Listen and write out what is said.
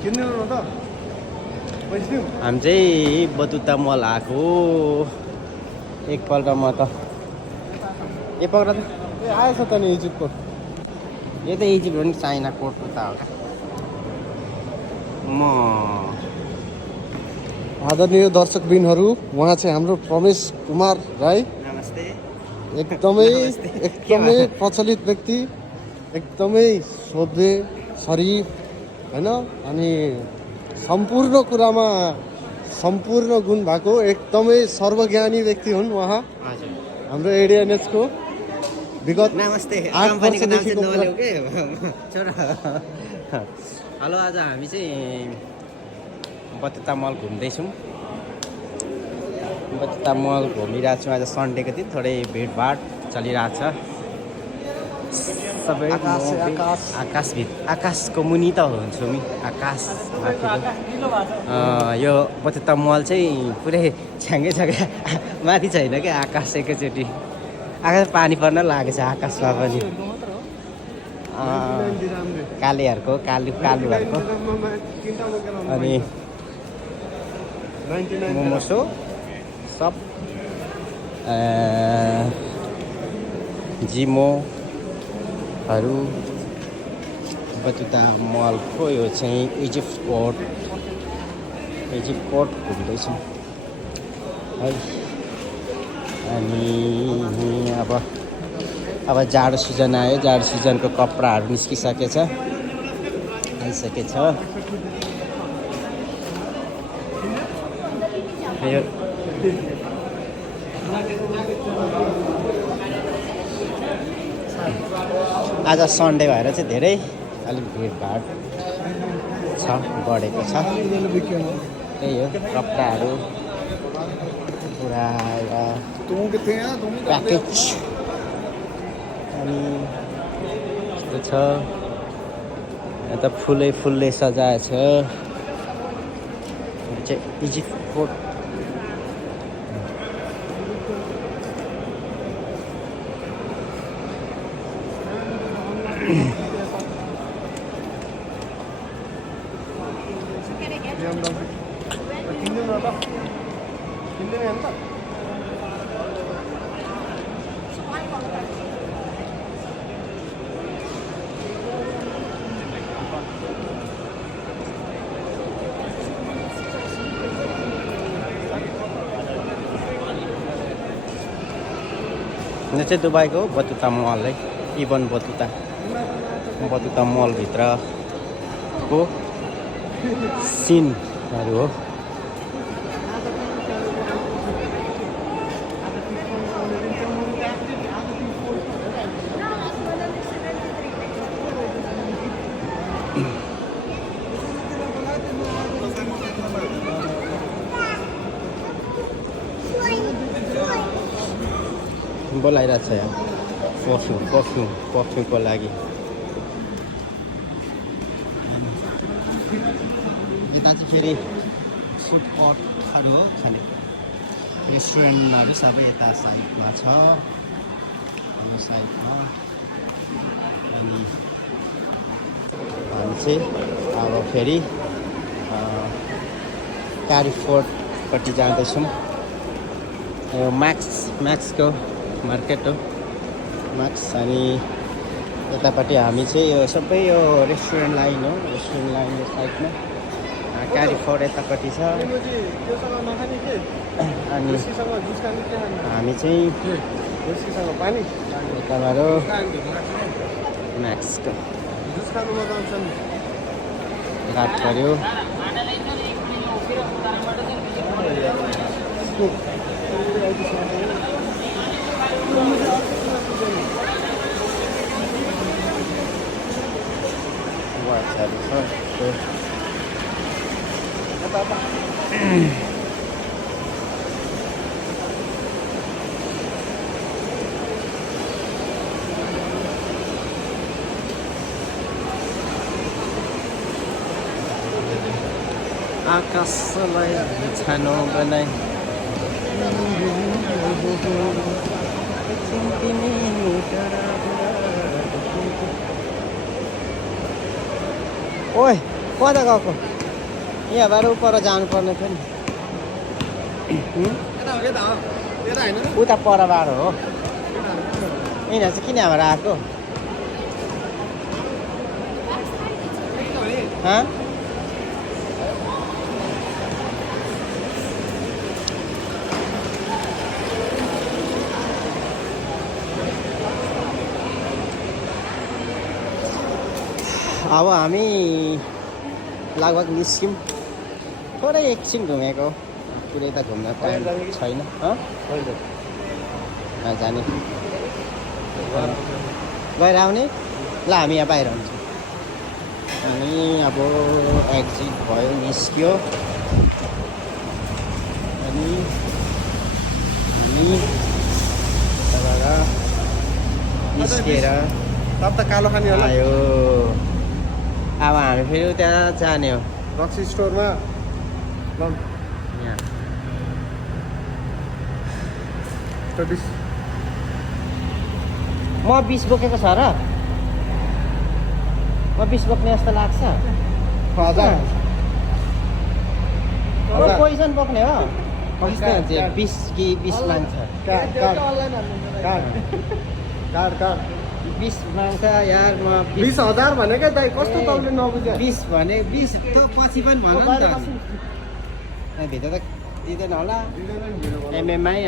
हामी चाहिँ बतुता मल आएको एकपल्टमा त ए पक्रा त ए आएछ त नि इजिप्टको यो त इजिप्ट हो नि चाइना कोट उता हो क्या म आदरणीय दर्शकबिनहरू उहाँ चाहिँ हाम्रो प्रमेश कुमार राई नमस्ते एकदमै प्रचलित व्यक्ति एकदमै सोभ्य शरीफ हैन अनि सम्पूर्ण कुरामा सम्पूर्ण गुण भएको एकदमै सर्वज्ञानी व्यक्ति हुन् उहाँ हजुर हाम्रो एडिएनएसको विगत नमस्ते 8 कम्पनीको नाम चाहिँ वर्षदेखिको नल्याउ के छोरा हेलो आज हामी चाहिँ बतुता मल घुम्दैछौँ बतुता मल घुमिरहेको छौँ आज सन्डेको दिन थोरै भिडभाड चलिरहेछ सबै आकाशको मुनि त हुन्छु नि आकाश यो बतुता मल चाहिँ पुरै छ्याङ्गै छ क्या माथि छैन क्या आकाश एकैचोटि आकाश पानी पर्न लागेको छ आकाशमा पनि कालेहरूको कालुहरूको अनि मोमोसो सब जिमोहरू बतुता मलको यो चाहिँ इजिप्ट कोट घुम्दैछौँ है अनि अब जाडो सिजन आयो जाडो सिजनको कपडाहरू निस्किसकेछ आइसकेछ यो आज सन्डे भएर चाहिँ धेरै अलिक भिडभाड छ बढेको छ त्यही हो कपडाहरू पुरा प्याकेज अनि यस्तो छ यता फुलले सजाएको छ यो चाहिँ इजिप्ट कोट यो चाहिँ दुबईको बतुता मल है इबन बतुता मलभित्रको सिनहरू हो बोलाइरहेको छ यहाँ पर्फ्युमको लागि यता चाहिँ फेरि फुड कोर्टहरू हो खाने रेस्टुरेन्टहरू सबै यता साइडमा छ यो साइडमा अनि हामी चाहिँ अब फेरि क्यारिफोर्टपट्टि जाँदैछौँ यो म्याक्सको मार्केट हो म्याक्स अनि यतापट्टि हामी चाहिँ यो सबै यो रेस्टुरेन्ट लाइन हो रेस्टुरेन्ट लाइन यो साइडमा क्यारिफोर्ट यतापट्टि छ अनि हामी चाहिँ यताबाट म्याक्सको घाट पऱ्यो आकाशलाई छानो बनाई ओए कता गएको यहाँबाट उपर जानुपर्ने थियो नि उता परबाट हो यिनीहरू चाहिँ किन हाम्रो आएको हाँ अब हामी लगभग निस्क्यौँ थोरै एकछिन घुमेको पुरै त घुम्न टाइम छैन जाने गएर आउने ल हामी यहाँ बाहिर हुन्छौँ अनि अब एक्जिट भयो निस्क्यो अनि हामी यताबाट निस्केर तब त कालो खाने होला आयो अब हामी फेरि त्यहाँ जाने हो रक्सी स्टोरमा यहाँ म 20 बोकेको छ र म 20 बोक्ने जस्तो लाग्छ पोइजन बोक्ने हो कस्तो हुन्छ 20 कि 20 माग्छ 20 माग्छ यार म 20,000 भनेकै दाइ कस्तो तपाईँले नबुझ्यो 20 भने 20 त पछि पनि भन नि त भित्र त दिँदैन होला एमएमआई